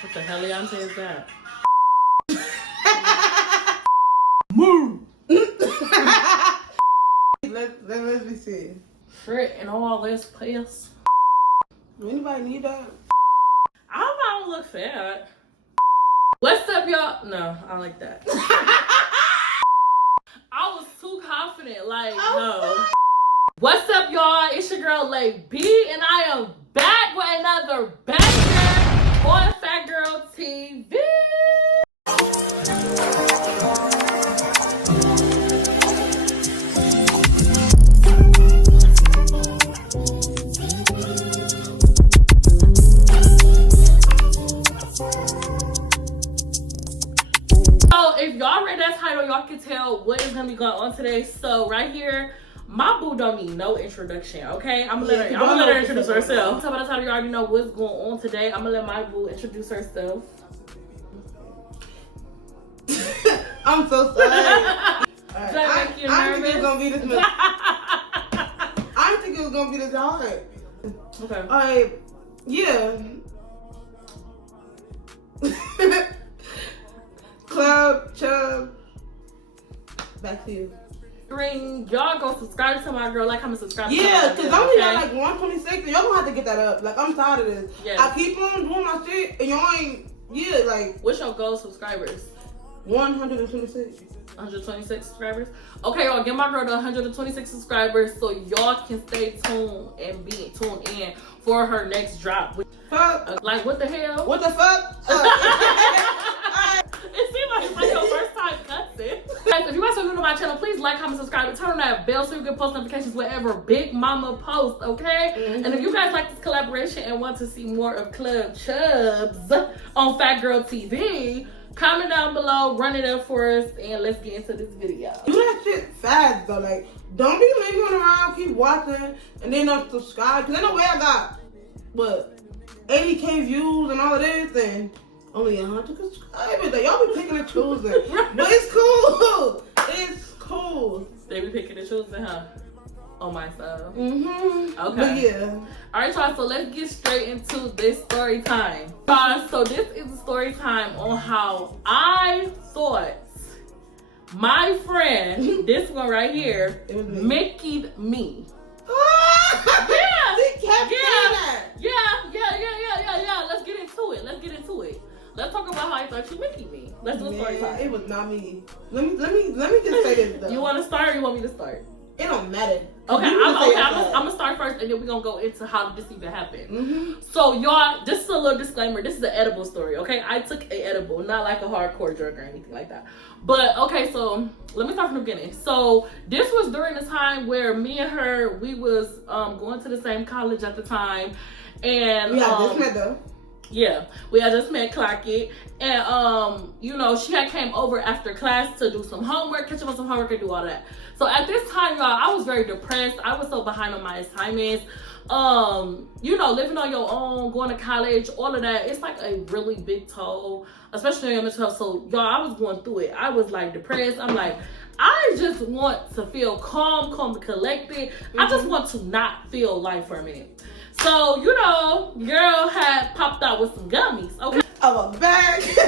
What the hell is that? Move! Let's be serious. Frick and all this piss. Anybody need that? I hope I don't look fat. What's up, y'all? No, I don't like that. I was too confident, like, no. What's up, y'all? It's your girl, LAYB, and I am back with another banger on Fat Girl TV. If y'all read that title, y'all can tell what is gonna be going on today. So right here, my boo don't need no introduction, okay? I'm gonna let her introduce herself. So by the time you already know what's going on today, I'm gonna let my boo introduce herself. I'm so sorry. I didn't think it was gonna be this much. I didn't think it was gonna be this hard. Okay. Alright, yeah. Clubb, Chubbs. Back to you. Y'all go subscribe to my girl, like, comment, subscribe. Yeah, because I'm only at like 126, and y'all gonna have to get that up. Like, I'm tired of this. Yeah. I keep on doing my shit, and y'all ain't, yeah, like. What's your goal subscribers? 126. 126 subscribers. Okay, y'all, get my girl to 126 subscribers so y'all can stay tuned and be tuned in for her next drop. Fuck. Like, what the hell? What the fuck? It seems like it's like your first time cussing. Guys, if you guys are new to my channel, please like, comment, subscribe, and turn on that bell so you can post notifications whenever Big Mama posts, okay? Mm-hmm. And if you guys like this collaboration and want to see more of Clubb Chubbs on Fat Girl TV, comment down below, run it up for us, and let's get into this video. Do that shit fast though. Like, don't be lingering around, keep watching, and then don't subscribe. Cause ain't no way I got, what, 80K views and all of this, and only 100 subscribers. Like, y'all be picking and choosing. But it's cool. It's cool. They be picking and choosing, huh? On my side. Mm-hmm. Okay. But yeah. Alright, y'all, so let's get straight into this story time. So this is a story time on how I thought my friend, this one right here, Mickeyed me. Yeah. She kept saying that. Yeah. Let's get into it. Let's talk about how I thought you Mickeyed me. Let's do a story time. It was not me. Let me just say this though. You want to start or you want me to start? It don't matter. Okay, I'm gonna start first, and then we're gonna go into how this even happened. Mm-hmm. So, y'all, this is a little disclaimer. This is an edible story, okay? I took an edible, not like a hardcore drug or anything like that. But, okay, so let me start from the beginning. So, this was during the time where me and her, we was going to the same college at the time. And we had just met though. Yeah, we had just met, clock it. And, you know, she had came over after class to do some homework, catch up on some homework and do all that. So at this time, y'all, I was very depressed. I was so behind on my assignments. You know, living on your own, going to college, all of that, it's like a really big toll, especially on your mental health. So, y'all, I was going through it. I was, like, depressed. I'm like, I just want to feel calm and collected. Mm-hmm. I just want to not feel life for a minute. So, you know, girl had popped out with some gummies. Okay. Of a bag. And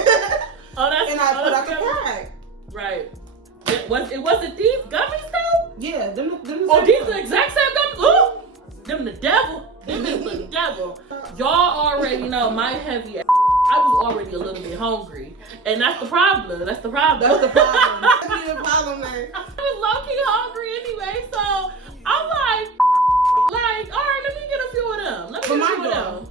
I put out the bag. Right. It wasn't these gummies though? Yeah, them oh, these the exact same gummies? Ooh! Them the devil. Them is the devil. Y'all already know my heavy ass. I was already a little bit hungry. And that's the problem. That's the problem. That's the problem. That's the problem, man. I was low-key hungry anyway, so I'm like, all right, let me get a few of them. Let me get a few of them.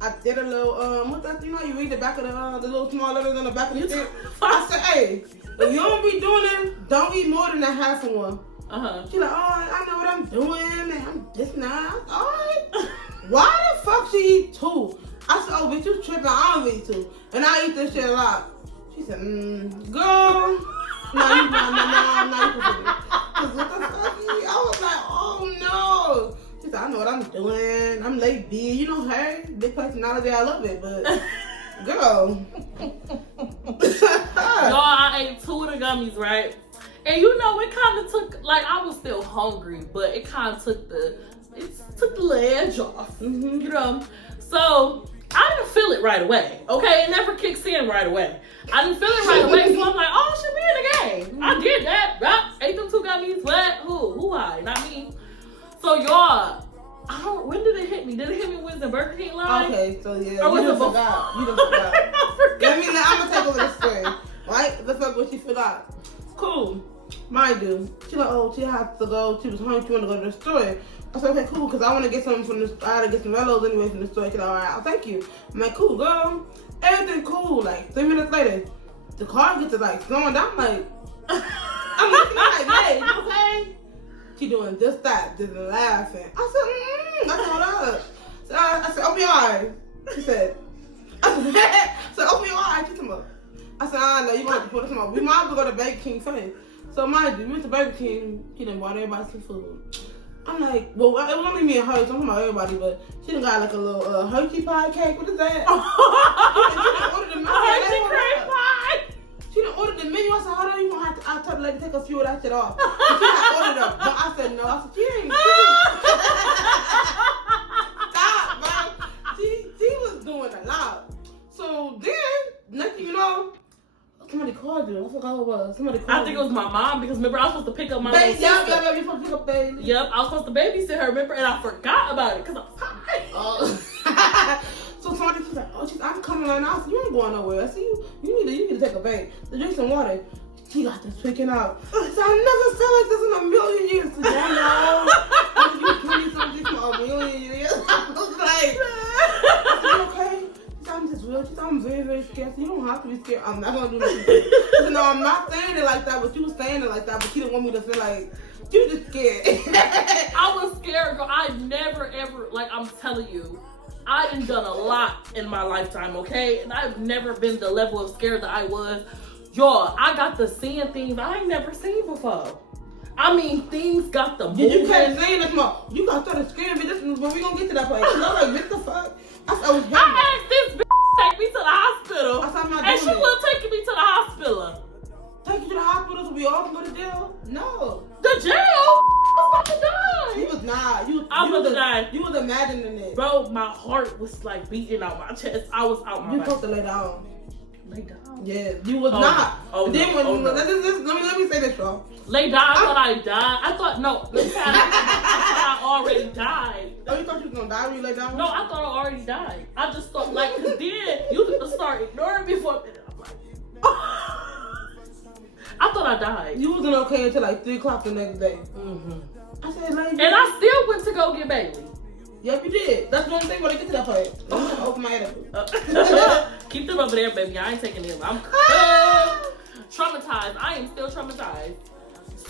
I did a little, what's that, you know, you read the back of the little small letters on the back of the stick. I said, hey, if you don't be doing it, don't eat more than a half of one. She's like, oh, I know what I'm doing, and I'm just not. All right. Why the fuck she eat two? I said, oh, bitch, you tripping, I don't eat two. And I eat this shit a lot. She said, girl. No, you Cause what the fuck? I was like, oh no. She said, I know what I'm doing. I'm LAYB. You know her, big personality. I love it, but girl. Y'all, I ate two of the gummies, right? And you know, it kind of took, like, I was still hungry, but it kind of took the little edge off, you know? So I didn't feel it right away. Okay, it never kicks in right away. I didn't feel it right away, so I'm like, oh, she be in the game. I did that. Ate them two gummies. What? Who? I? Not me. So y'all, when did it hit me? Did it hit me when we was in Burger King line? Okay, so yeah. Or was you it done forgot. You done forgot. I forgot. I'm gonna take over the story. Right? Let's talk what she forgot. Cool. Mind you, she like, oh, she has to go. She was hungry. She want to go to the store. I said, okay, cool, because I want to get something from the store. I had to get some mellows anyway from the store. She's like, all right, I'll thank you. I'm like, cool, girl. Everything cool. Like, 3 minutes later, the car gets to, like, slowing down. I'm like, hey, you okay? She doing just that, just laughing. I said, I said, hold up. So I said, open your eyes. She said, open your eyes. She come up. I said, no, you want to put this on. We might have to go to Burger King first. So mind you, we went to Burger King. She done bought everybody some food. I'm like, well, it was only me and her, so I'm talking about everybody, but she done got like a little Hershey pie cake. What is that? She done ordered the menu. Hershey cream pie. She done ordered the menu. I said, hold on, you gonna have to, I'll tell the lady to take a few of that shit off. And she had ordered her, but I said, no. I said, she ain't. Stop, bro. She was doing a lot. So then, next thing you know, somebody called you. I forgot who it was. Somebody called you. I think it was my mom because remember I was supposed to pick up my baby. little sister. Yep, you supposed to pick up baby. Yep, I was supposed to babysit her, remember? And I forgot about it because I was tired. So somebody was like, oh, I'm coming right now. I said, you ain't going nowhere. I said, you need to take a bath. To drink some water. She got this freaking out. I said, I never felt like this in a million years. I said, you 20-something for a million years. I was like, you okay? I'm just real. I'm very, very scared. So you don't have to be scared. I'm not gonna do nothing. So, no, I'm not saying it like that, but you was saying it like that, but you didn't want me to feel like you just scared. I was scared, girl. I never ever, like I'm telling you, I done done a lot in my lifetime, okay? And I've never been the level of scared that I was. Y'all, I got to seeing things I ain't never seen before. I mean, things got the moving. You kept saying this, Mom. You got started scaring me. This is when we gonna get to that place. I was like, what the fuck? I asked this bitch to take me to the hospital. I said, I'm not and doing she was taking me to the hospital. Take you to the hospital so we all can go to jail? No. The jail? I was about to die. You was not. I was about to die. You was imagining it. Bro, my heart was like beating out my chest. I was out my You supposed to lay down. Lay down? Yeah, you was not. Oh, then no. when, let me say this, y'all. Lay down? I thought I died. I thought I already died. Oh, you thought you was gonna die when you lay down? No, I thought I already died. I just thought, like, cause then you start ignoring me for a minute. I'm like, I thought I died. You wasn't okay until like 3 o'clock the next day. Mm-hmm. I said, lady. And I still went to go get Bailey. Yep, you did. That's the only thing when I get to that part. I'm gonna open my head up. Keep them over there, baby. I ain't taking them. I'm traumatized. I am still traumatized.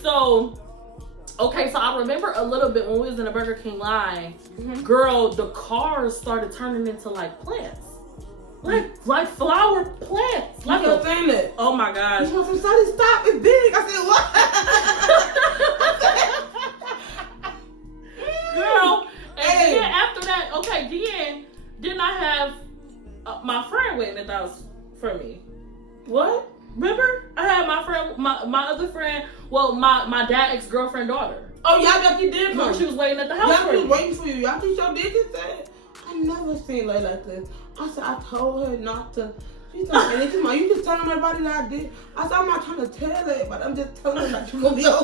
So, okay, so I remember a little bit when we was in the Burger King line, girl, the cars started turning into like plants. Like flower plants. Like you're saying that. Oh my gosh. You want some sunny? Stop, it's big. I said, what? Girl, and then after that, okay, then I have my friend waiting at the house for me. What? Remember? I had my friend, my other friend, well, my dad's ex-girlfriend daughter. Oh, y'all got you did come. She was waiting at the house for me. Y'all was waiting for you. Y'all think y'all did this thing? I never seen like this. I said, I told her not to. She's like, and she's like, you just telling everybody that I did. I said, I'm not trying to tell her, but I'm just telling her that you're gonna be okay.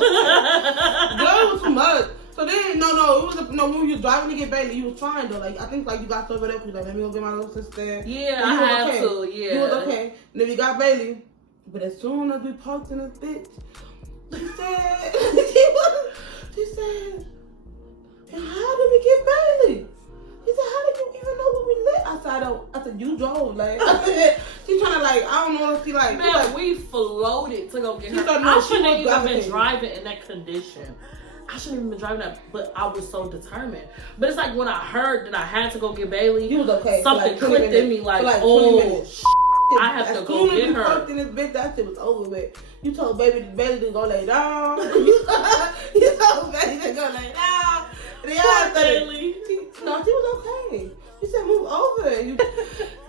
Girl, it was too much. So then, no, it was when you was driving to get Bailey, you was fine though. Like, I think like you got over there because like, let me go get my little sister. Yeah, I had to, yeah. You was okay. And then we got Bailey. But as soon as we parked in this bitch, she said, she said, and how did we get Bailey? He said, how did you even know where we lived? I said, you drove. Like, she's trying to like, I don't know if she like. Man, like, we floated to go get her. I shouldn't have even been driving in that condition. I shouldn't even been driving that, but I was so determined. But it's like when I heard that I had to go get Bailey, you was okay. Something clicked in me like oh, I have to go get her. As soon as you in this bitch, that shit was over with. You told Bailey to go lay down. you told Bailey to go lay down. Bailey. No, she was okay. She said move over.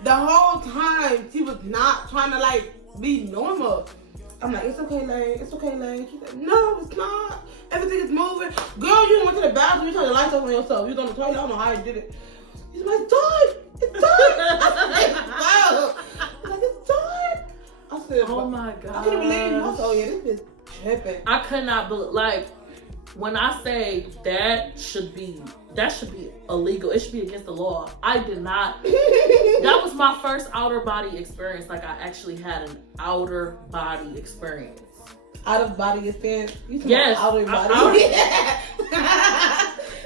The whole time she was not trying to like be normal. I'm like, it's okay, Lay. It's okay, Lay. She said, no, it's not. Everything is moving. Girl, you went to the bathroom. You turned the lights off on yourself. You was on the toilet. I don't know how you did it. He's like, Dad, it's dark. I said, wow. Like, it's dark. I said, oh my God. I couldn't believe it. I said, oh yeah, this bitch tripping. I could not believe, like, when I say that should be illegal, it should be against the law. I did not. That was my first outer body experience. Like, I actually had an outer body experience. Out of body experience? You talking yes. about outer body?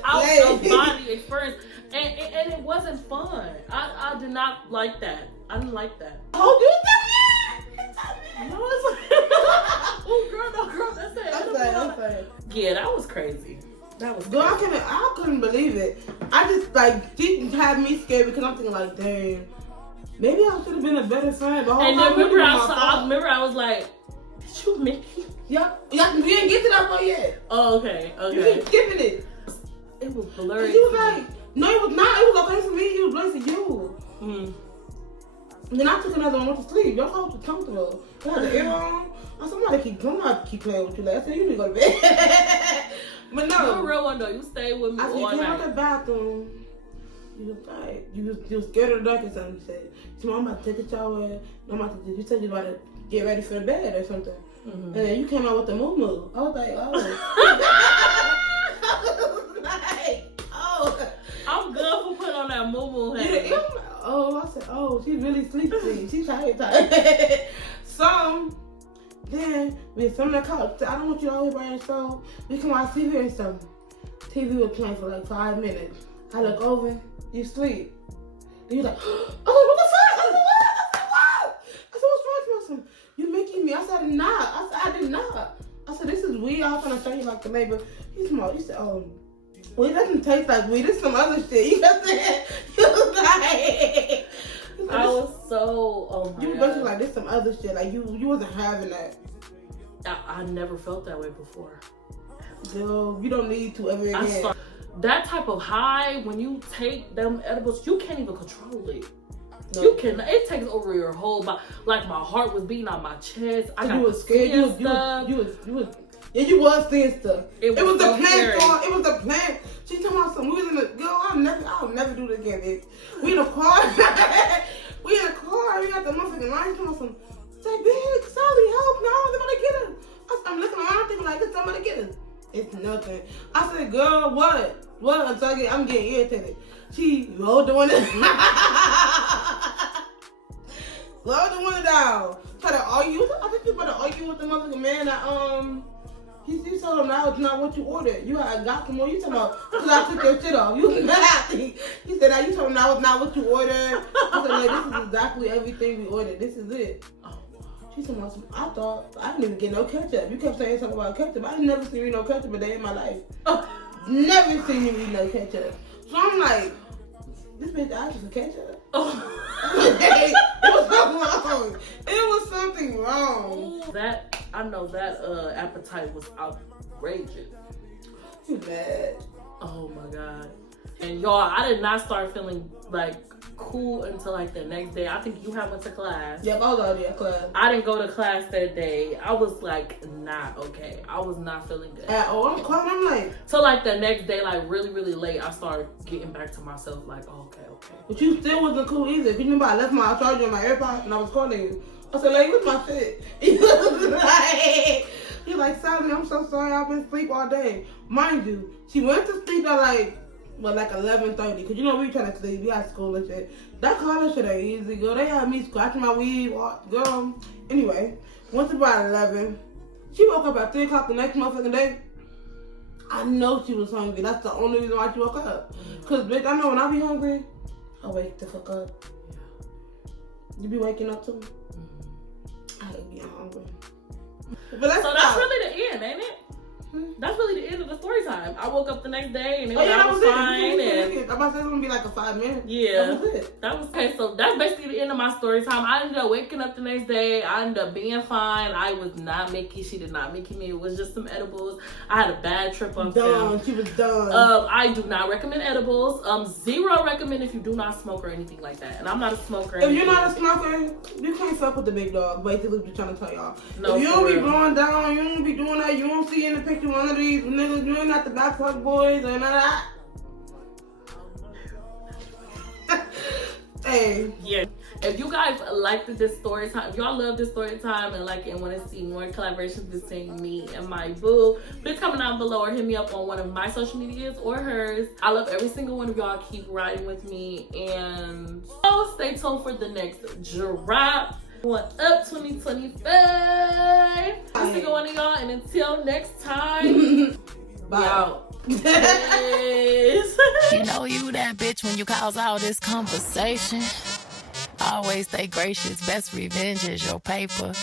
Out of body experience. And it wasn't fun. I did not like that. I didn't like that. Oh, you tell me. No, it's like, oh, girl, that's it. I'm saying. Yeah, that was crazy. That was Girl, crazy. I couldn't believe it. I just, like, didn't have me scared because I'm thinking, like, dang, maybe I should have been a better friend. But and then remember, I was like, did you Mickey? Yep. We didn't get to that part yet. Oh, okay. You keep skipping it. It was blurry. He was like, no, it was not. It was okay for me. He was blurry for you. Mm. And then I took another one, went to sleep. Your house was comfortable. I had the ear on. I said, somebody keep playing with you. Like, I said, you need to go to bed. But no. You're a real one, though. You stayed with me I said, all you came night. out the bathroom. You was like, you was scared of the dark or something. You said, so I'm about to take a shower. You said you about to get ready for the bed or something. Mm-hmm. And then you came out with the moo. I was like, oh. I'm good for putting on that moo. Oh, I said, oh, she's really sleepy. She's tired. So, then we sit on the couch. I don't want you to always wearing so. We come out TV and stuff. TV was playing for like 5 minutes. I look over, you sleep. And you're like, oh, what the fuck? I said, what? I said, what's wrong with you? You making me? I said, nah. I did not. I said, this is weed. I was trying to show you like the label. He's small. You said, oh, well, it doesn't taste like weed. It's some other shit. You know what I'm saying? You was like, I was so, oh my you God. basically like, this some other shit. Like, you wasn't having that. I never felt that way before. Girl, you don't need to ever again. That type of high, when you take them edibles, you can't even control it. No. You can. It takes over your whole body. Like, my heart was beating on my chest. I got you was scared. You was. Yeah, you was seeing stuff. It was the plan. It was the plan. She talking about some. We was in the girl. I'll never do this again, bitch. We in a car. We in a car. We got the motherfucking line. She talking about some. Say, big, Sally, help! No, somebody get her. I'm looking around, thinking like, did somebody get her? It's nothing. I said, girl, what? What? Until I'm getting irritated. She rolled the window. Rolled the window down. Try to argue. I think you better argue with the motherfucking man that he told him that was not what you ordered. You had got some more. You talking about because I took your shit off. You was mad. He said that you told him that was not what you ordered. I said, like, this is exactly everything we ordered. This is it. She said, I thought I didn't even get no ketchup. You kept saying something about ketchup. I never seen you no ketchup a day in my life. Never seen you eat no ketchup. So I'm like, this bitch asked for ketchup. It was something wrong. It was something wrong. That I know that appetite was outrageous. You mad? Oh my God. And y'all, I did not start feeling like cool until like the next day. I think you had went to class. Yep, I was already at class. I didn't go to class that day. I was like not okay. I was not feeling good. I'm crying. I'm like. So like the next day, like really, really late, I started getting back to myself. Like, oh, okay. But you still wasn't cool either. You remember I left my charger in my AirPods and I was calling you. I said, like, what's my shit? You're like, Sally, I'm so sorry. I've been asleep all day. Mind you, she went to sleep at like 11:30. Cause you know we trying to sleep. We had school and shit. That college shit ain't easy, girl. They had me scratching my weed, girl. Anyway, went to about 11. She woke up at 3 o'clock the next motherfucking day. I know she was hungry. That's the only reason why she woke up. Cause bitch, I know when I be hungry, I wake the fuck up. You be waking up too? I hate being hungry. But that's really the end, ain't it? That's really the end of the story time. I woke up the next day and I was fine. I'm about to say it's gonna be like a 5 minutes. Yeah. That was it. That was okay. So that's basically the end of my story time. I ended up waking up the next day. I ended up being fine. I was not Mickey. She did not Mickey me. It was just some edibles. I had a bad trip on film. She was done. I do not recommend edibles. Zero recommend if you do not smoke or anything like that. And I'm not a smoker. If you're not a smoker, you can't fuck with the big dog. Basically, what you're trying to tell y'all. No, if you don't be blowing down, you don't be doing that, you don't see in the picture one of these niggas, you ain't not the backpack boys or none of that. Hey. Yeah. If you guys liked this story time, if y'all love this story time and like and want to see more collaborations between me and my boo, please comment down below or hit me up on one of my social medias or hers. I love every single one of y'all. Keep riding with me, and so stay tuned for the next drop. What up 2025? Every single one of y'all, and until next time, bye. Out. Yes. You know you that bitch when you cause all this conversation. Always stay gracious, best revenge is your paper.